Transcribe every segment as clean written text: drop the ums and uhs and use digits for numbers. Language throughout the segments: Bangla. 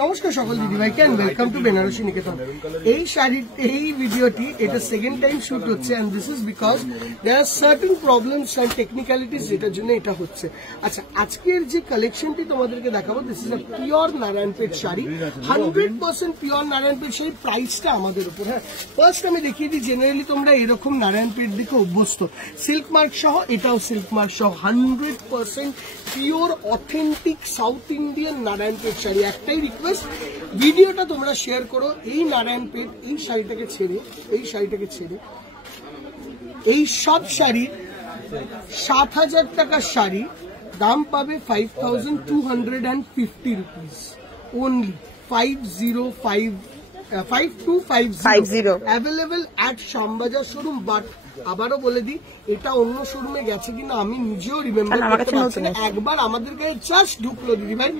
নমস্কার সকল দিদি ভাই can welcome to Benarasi Niketan. এই শাড়ির এই ভিডিওটি এটা সেকেন্ড টাইম শুট হচ্ছে and this is because there are certain problems and technicalities যেটার জন্য এটা হচ্ছে। আচ্ছা, আজকের যে কালেকশনটি তোমাদেরকে দেখাবো this is a pure Narayanpet sari, 100% pure Narayanpet sari. প্রাইসটা আমাদের উপর। হ্যাঁ, ফার্স্ট আমি দেখিয়ে দিই, জেনারেলি তোমরা এরকম নারায়ণপেট দিকে অভ্যস্ত, সিল্ক মার্ক সহ, এটাও সিল্ক মার্ক সহ 100% pure authentic south Indian Narayanpet sari. একটাই রিকোয়েস্ট, ভিডিওটা তোমরা শেয়ার করো। এই নারায়ণপেট এই শাড়িটাকে ছেড়ে এই সব শাড়ি 7,000 টাকার শাড়ি দাম পাবে 5,250 rupees only. 5250 available at Shyambazar showroom. But আবারও বলে দিই, এটা অন্য শোরুমে গেছে কিনা আমি নিজেও রিমেম্বার করতে পারছি না। একবার আমাদের কাছে জাস্ট ঢুকলো দিদি ভাই।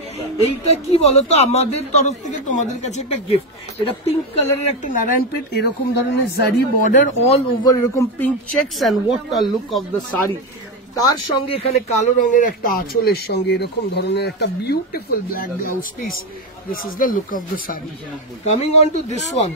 এইটা কি বলতো, আমাদের তরফ থেকে তোমাদের কাছে একটা গিফট। এটা পিঙ্ক কালারের একটা নারায়ণপেট, এরকম ধরনের জারি বর্ডার অল ওভার, এরকম pink checks and what the look of the sari. তার সঙ্গে এখানে কালো রঙের একটা আঁচলের সঙ্গে এরকম ধরনের একটা beautiful black blouse piece. This is the look of the sari. Coming on to this one,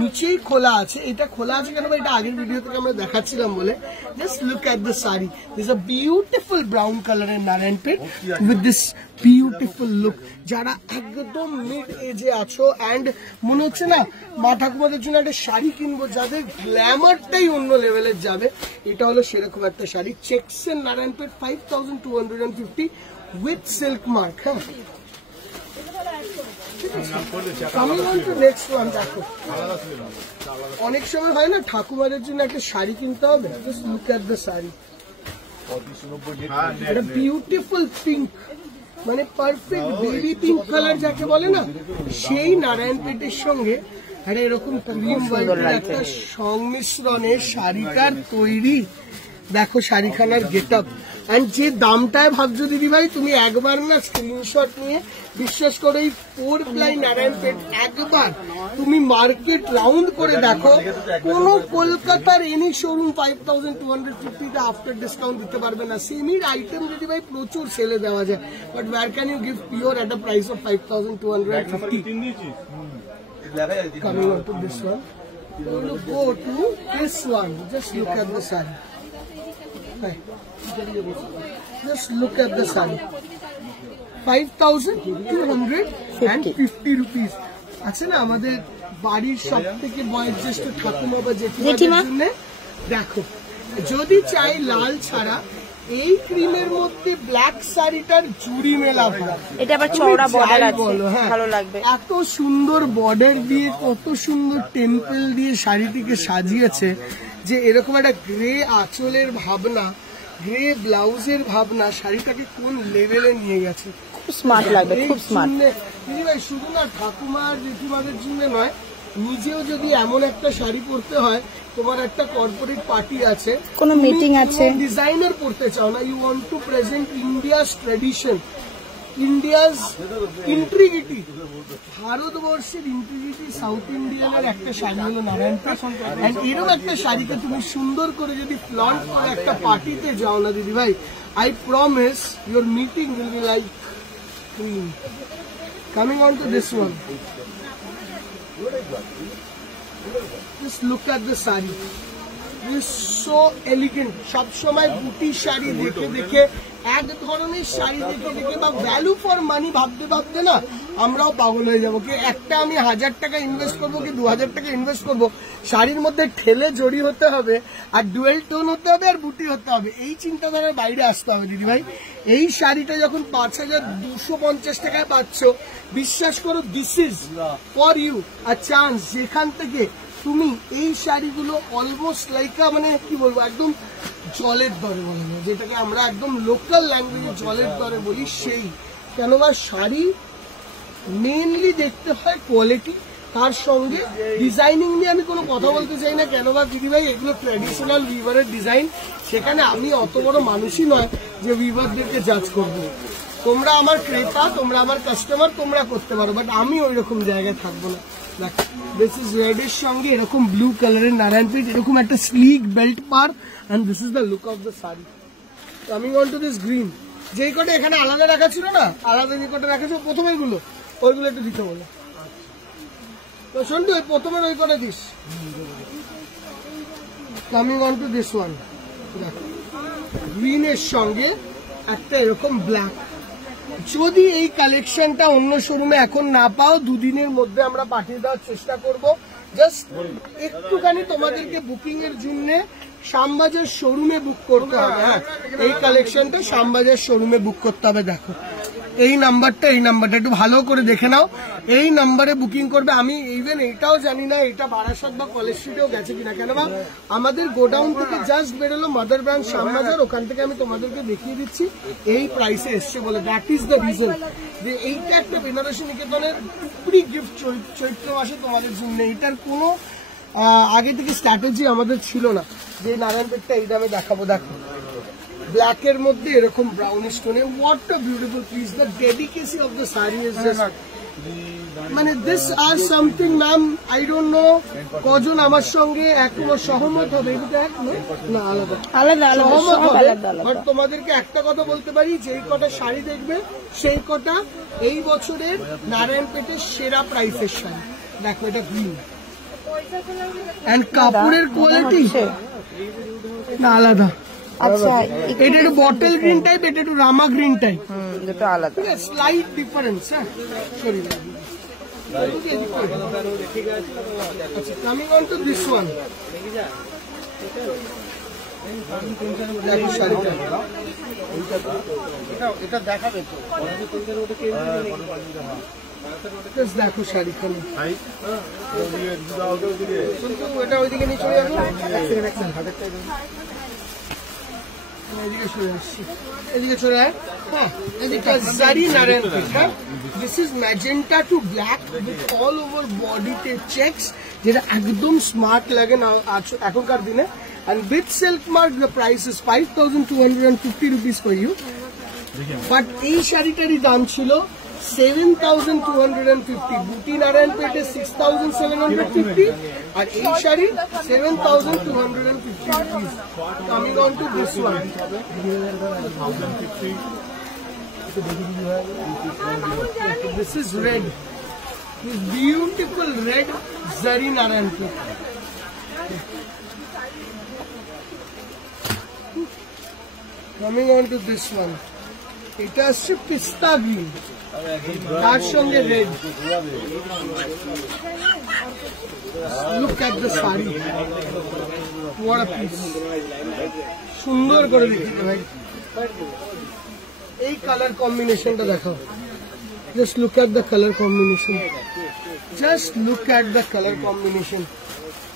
নিচেই খোলা আছে। এটা খোলা আছে কেন? এটা আগের ভিডিও থেকে আমরা দেখাচ্ছিলাম বলে। Just look at the sari. This a beautiful brown কালারের নারায়ণপেট উইথ দিস বিউটিফুল লুক। যারা একদম মিড এজে আছো অ্যান্ড মনে হচ্ছে না মা ঠাকুমাদের জন্য একটা শাড়ি কিনবো, যাদের গ্ল্যামারটাই অন্য লেভেলের যাবে, এটা হলো সেরকম একটা শাড়ি। চেকসের নারায়ণপেট 5,250 with silk mark. হ্যাঁ, অনেক সময় হয় না ঠাকুমাদের জন্য একটা শাড়ি কিনতে হবে, just look at the sari. এটা বিউটিফুল পিঙ্ক, মানে পারফেক্ট বেবি পিঙ্ক কালার যাকে বলে না, সেই নারায়ণপেটের সঙ্গে আর এরকম ক্রিম হোয়াইটের একটা সংমিশ্রণে শাড়িটার তৈরি। দেখো শাড়িখানার গেট আপ অ্যান্ড যে দামটায় ভাবছো দিদি ভাই, তুমি একবার না স্ক্রিনশট নিয়ে, বিশ্বাস করো এই 4 প্লাই নারায়ণপেট একবার তুমি মার্কেট রাউন্ড করে দেখো, কোন কলকাতার এনি শোরুম 5,250 আফটার ডিসকাউন্ট দিতে পারবে না। সেমির আইটেম দিদি ভাই প্রচুর সেলে দেওয়া যায়, but where can you give pure at a price of 5,250? Coming on to this one, we will go to this one. Just look at the saree. Just look at the saree. 5,250 rupees. আছে না আমাদের বাড়ির সব থেকে বয়োজ্যেষ্ঠ ঠাকুমা বা জেঠিমাদের জন্য। দেখো, যদি চাই লাল ছাড়া, এই ক্রিমের মধ্যে ব্ল্যাক শাড়িটার জুড়ি মেলা ভাব। এটা আবার চওড়া বর্ডার আছে, ভালো লাগবে। এত সুন্দর বর্ডার দিয়ে, কত সুন্দর টেম্পল দিয়ে শাড়িটিকে সাজিয়েছে, যে এরকম একটা গ্রে আঁচলের ভাবনা, গ্রে ব্লাউজের ভাবনা, শাড়িটাকে কোন লেভেলে নিয়ে গেছে। খুব স্মার্ট লাগবে, খুব স্মার্ট। দিদি ভাই, শুধু না ঠাকুমার জেঠিমাদের জন্য নয়, নিজেও যদি এমন একটা শাড়ি পরতে হয়, তোমার একটা কর্পোরেট পার্টি আছে, কোনো মিটিং আছে, ডিজাইনার পরতে চাও না, you want to present India's tradition, India's integrity, ভারতবর্ষের ইন্ট্রিগিটি, সাউথ ইন্ডিয়ানের একটা শাড়ি হলো নারায়ণপেট। এরকম একটা শাড়িকে তুমি সুন্দর করে যদি ফ্লন্ট করে একটা পার্টিতে যাও না দিদি ভাই, I promise your meeting will be like clean. Coming on to this one, just look at the saree. It is so elegant. সব সময় বুটি শাড়ি দেখে দেখে, এক ধরনের শাড়ি দেখে দেখে বা ভ্যালু ফর মানি ভাবতে ভাবতে না আমরাও পাগল হয়ে যাবো। কি একটা আমি 1,000 টাকা ইনভেস্ট করবো কি 2,000 টাকা ইনভেস্ট করবো, শাড়ির মধ্যে ঠেলে জড়ি হতে হবে, আর ডুয়েল টোন হতে হবে, আর বুটি হতে হবে। এই চিন্তাধারার বাইরে আসতে হবে দিদি ভাই। এই শাড়িটা যখন 5,250 টাকায় পাচ্ছ, বিশ্বাস করো, this is for you a chance, যেখান থেকে তুমি এই শাড়িগুলো অলমোস্ট লাইকা, মানে কি বলবো, একদম জলের দরে বলা যায়, যেটাকে আমরা একদম লোকাল ল্যাঙ্গুয়েজে জলের দরে বলি, সেই। কেননা শাড়ি মেনলি দেখতে হয় কোয়ালিটি, তার সঙ্গে ডিজাইনিং নিয়ে আমি কোনো কথা বলতে চাই না। কেননা দিদি ভাই, এগুলো ট্র্যাডিশনাল উইভারের ডিজাইন, সেখানে আমি অত বড় মানুষই নয় যে উইভারদেরকে জাজ করবো। তোমরা আমার ক্রেতা, তোমরা আমার কাস্টমার, তোমরা করতে পারো, বাট আমি ওই রকম জায়গায় থাকবো না। দিস ইজ রেডের সঙ্গে এরকম ব্লু কালারের নারায়ণপেট, এরকম একটা স্লিক বেল্ট পার, and this is the look of the sari. Coming on to this green, যেই কটা এখানে আলাদা রাখা ছিল না, আলাদা যে কটা রাখা ছিল প্রথমের গুলো, ওইগুলো একটু দিতে বলো। তো শুনটু ওই প্রথমে ওই করে this. Coming on to this one, দেখো গ্রিনের সঙ্গে একটা এরকম ব্ল্যাক। যদি এই কালেকশনটা অন্য শোরুমে এখন না পাও, দুদিনের মধ্যে আমরা পাঠিয়ে দেওয়ার চেষ্টা করব। জাস্ট একটুখানি তোমাদেরকে বুকিং এর জন্য শ্যামবাজার শোরুমে বুক করতে হবে। হ্যাঁ, এই কালেকশনটা শ্যামবাজার শোরুমে বুক করতে হবে। দেখো এই নাম্বারটা একটু ভালো করে দেখে নাও। এই নাম্বারে বুকিং করবে। আমি ইভেন এটাও জানি না এটা বারাসাত বা কলেজ স্ট্রিটেও গেছে কিনা, কেন বা আমাদের গোডাউন থেকে জাস্ট বেরোলো মাদার ব্রাঞ্চ শ্যামবাজার, ওখান থেকে আমি তোমাদেরকে দেখিয়ে দিচ্ছি এই প্রাইসে এসছে বলে। দ্যাট ইজ দ্য রিজন যে এইটা একটা বেনারসি নিকেতনের ফ্রি গিফট চৈত্র মাসে তোমাদের জন্য। এটার কোনো আগে থেকে স্ট্র্যাটেজি আমাদের ছিল না যে নারায়ণপেটটা এই দামে দেখাবো। দেখো ব্ল্যাকের মধ্যে এরকম ব্রাউনিশ টোনে, what a beautiful piece. The delicacy of the sari is just মানে this are something. Ma'am I don't know কজন আমার সঙ্গে এখনো সহমত হবে। এটা এক না আলাদা আলাদা সহমত হবে। বাট তোমাদেরকে একটা কথা বলতে পারি, যেই কটা শাড়ি দেখবে সেই কটা এই বছরের নারায়ণপেটের সেরা প্রাইসের শাড়ি। দেখো এটা গ্রিন এন্ড কাপড়ের কোয়ালিটি না আলাদা। আচ্ছা, এটা একটু বটল গ্রিন টাইপ, এটা একটু রামা গ্রিন টাইপ, দুটো আলাদা, স্লাইট ডিফারেন্স। হ্যাঁ সরি। আচ্ছা, coming on to this one. এটা দেখাবে তো, দেখো শাড়িখানে এটা ওইদিকে নিয়ে চলে যাবো। এদিকে চলে আসছি, এদিকে চলে আয়। হ্যাঁ, এদিকে জারি নারায়ণপেট। হ্যাঁ, this is magenta to black with all over বডিতে চেকস, যেটা একদম স্মার্ট লাগে না এখনকার দিনে। And with silk mark the price is 5,250 rupees for you. But এই শাড়িটারই দাম ছিল 7,250। বুটি নারায়ণপেটে 6,750 আর এই sari 7,250 rupees. Coming on to this one. This is red. This beautiful red zari naranpet. Coming on to this one. এটা হচ্ছে পিস্তা গ্রিন, তার সঙ্গে red. Look at the sari, what a piece. সুন্দর করে দেখিয়ে ভাই, এই কালার কম্বিনেশনটা দেখো। Just look at the colour combination, just look at the colour combination.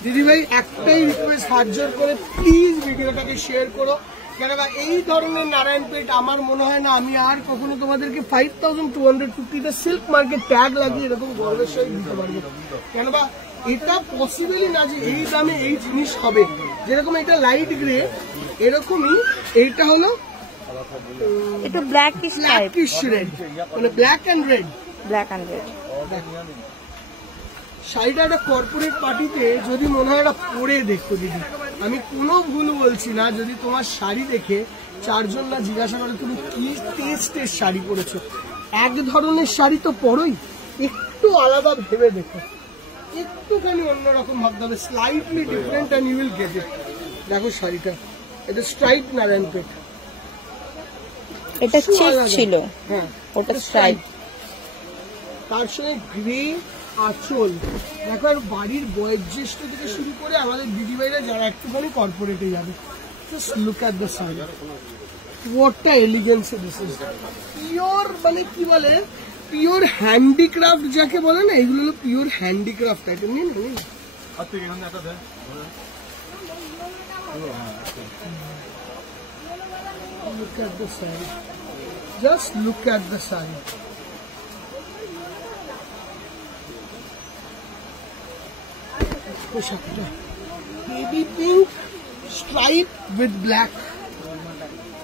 দিদি ভাই একটাই রিকোয়েস্ট, হাত জোর করে প্লিজ ভিডিওটাকে শেয়ার করো। কেননা এই ধরনের নারায়ণপেট আমার মনে হয় না আমি আর কখনো তোমাদেরকে 5,250 সিল্ক মার্কেট ট্যাগ লাগিয়ে এরকম গর্বের সহিত দিতে পারবো। কেননা এটা পসিবলই না যে এই দামে এই জিনিস হবে। যেরকম এটা লাইট গ্রে, এরকমই এইটা হলো একটু ব্ল্যাকিশ রেড, মানে ব্ল্যাক অ্যান্ড রেড। শাড়িটা একটা কর্পোরেট পার্টিতে যদি মনে হয় পরে দেখো দিদি, আমি কোনো ভুল বলছি না। যদি তোমার শাড়ি দেখে চারজন না জিজ্ঞাসা করে তুমি কি টেস্টের শাড়ি পরেছো, এক ধরনের শাড়ি তো পরোই, একটু আলাদা ভেবে দেখো, একটুখানি অন্যরকম ভাবতে হবে, slightly different and you will get it. দেখো শাড়িটা, এটা স্ট্রাইপ নারায়ণপেট, এটা চেক ছিল। হ্যাঁ, ওটা স্ট্রাইপ, তার সঙ্গে গ্রে আঁচল। দেখো, আর বাড়ির বয়োজ্যেষ্ঠ থেকে শুরু করে আমাদের দিদিভাইরা যারা একটুখানি কর্পোরেটে যাবে, just look at the sari, what a elegance this is. Pure মানে কি বলে, পিওর হ্যান্ডিক্রাফট যাকে বলে না, এগুলো হলো পিওর হ্যান্ডিক্রাফট আইটেম। নিন look at the saree, just look at the saree. পোশাকটা baby pink stripe with black.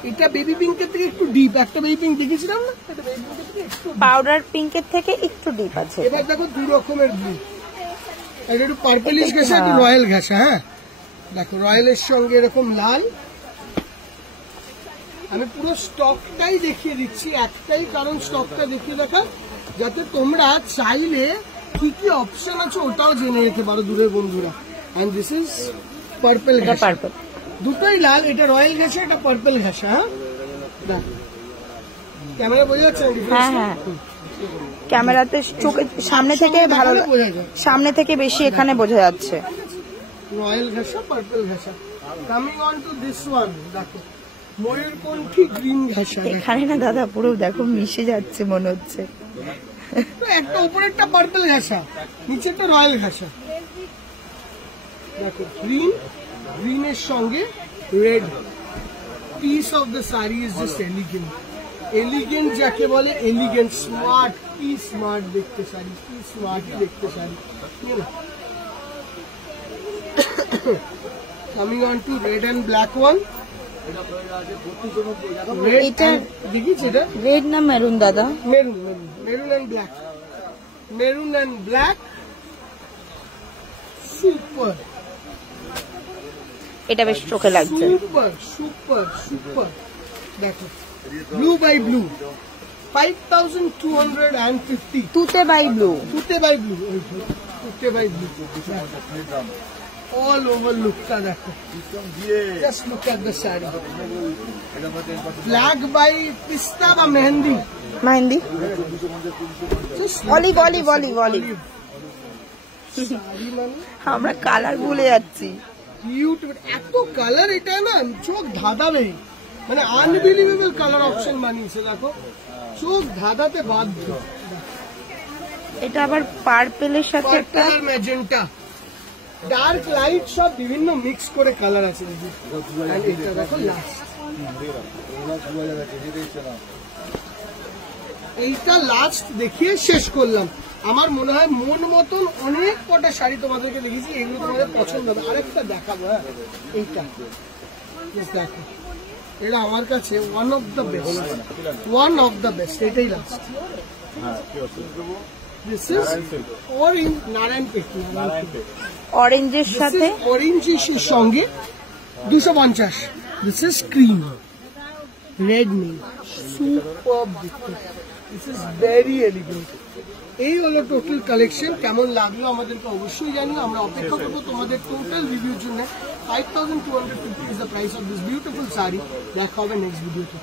এটা বেবি পিঙ্কের থেকে একটু ডিপ, একটা বেবি পিঙ্ক দেখেছিলাম না, এটা বেবি পিঙ্কের থেকে একটু পাউডার পিঙ্কের থেকে একটু ডিপ আছে। এবার দেখো দু রকমের ব্লু, এটা একটু পার্পলিশ ঘেঁষা, একটু রয়্যাল ঘেঁষা। হ্যাঁ দেখো, রয়্যালের সঙ্গে এরকম লাল। আমি পুরো স্টকটাই দেখিয়ে দিচ্ছি, একটাই কারণ স্টকটা দেখিয়ে দেখা, যাতে তোমরা চাইলে কি কি অপশন আছে ওটাও জেনে রেখে পারো দূরের বন্ধুরা। এন্ড দিস ইজ পার্পল এটা পার্পল, দুটোই লাল, এটা রয়্যাল ঘাসা, এটা পার্পল ঘাসা। হ্যাঁ ক্যামেরা বোঝা যাচ্ছে? হ্যাঁ হ্যাঁ, ক্যামেরাতে চোখের সামনে থেকে ভালো, বোঝা যায়, সামনে থেকে বেশি এখানে বোঝা যাচ্ছে। রয়্যাল ঘাসা, পার্পল ঘাসা। Coming on to this one, দেখো ময়ূরকণ্ঠী গ্রিন ঘাসা। এখানে না দাদা পুরো দেখো মিশে যাচ্ছে মনে হচ্ছে। একটা উপরেরটা পার্পল ঘাসা, নিচেরটা রয়্যাল ঘাসা। দেখো গ্রিন, গ্রিনের সঙ্গে red. Piece of the sari is just elegant. Elegant যাকে বলে, এলিগেন্ট, স্মার্ট। কি স্মার্ট দেখতে শাড়ি, কি স্মার্ট দেখতে sari. Coming on to red and black one. এটা দেখিস এটা রেড না মেরুন দাদা? Maroon, maroon and black, maroon and black. Super, এটা বেশ চোখে লাগছে। Super super super. দেখো ব্লু বাই ব্লু, 5250। তুতে বাই ব্লু, তুতে বাই ব্লু, তুতে বাই ব্লু। অল ওভার লুকটা দেখো, just look at the sari. Black by পিস্তা বা mehndi, mehndi, olive olive olive olive. Sari মানে আমরা কালার ভুলে যাচ্ছি। বিউটিফুল, এত কালার, এটা না চোখ ধাঁধাবে, মানে আনবিলিভেবল কালার অপশন বানিয়েছে। দেখো চোখ ধাঁধাতে বাধ্য। এটা আবার পার্পেলের সাথে একটা পার্পল আর ম্যাজেন্টা, ডার্ক লাইট সব বিভিন্ন মিক্স করে কালার আছে। And এটা দেখো লাস্ট, এইটা লাস্ট দেখিয়ে শেষ করলাম। আমার মনে হয় মন মতন অনেক কটা শাড়ি তোমাদেরকে দেখেছি, এগুলো তোমাদের পছন্দ হবে। আরেকটা দেখাবো, হ্যাঁ এইটা দেখো, এটা আমার কাছে one of the best, one of the best. এটাই লাস্ট। দিস ইজ অরেঞ্জ, নারায়ণপেট, অরেঞ্জের সাথে অরেঞ্জ ইস্যুর সঙ্গে 250। দিস ইজ ক্রিম, রেড নেই, super. This is very elegant. এই হলো টোটাল কালেকশন। কেমন লাগলো আমাদেরকে অবশ্যই জানিও। আমরা অপেক্ষা করবো তোমাদের টোটাল রিভিউর জন্য। 5250 is the price of this beautiful sari. দেখা হবে নেক্সট ভিডিওতে।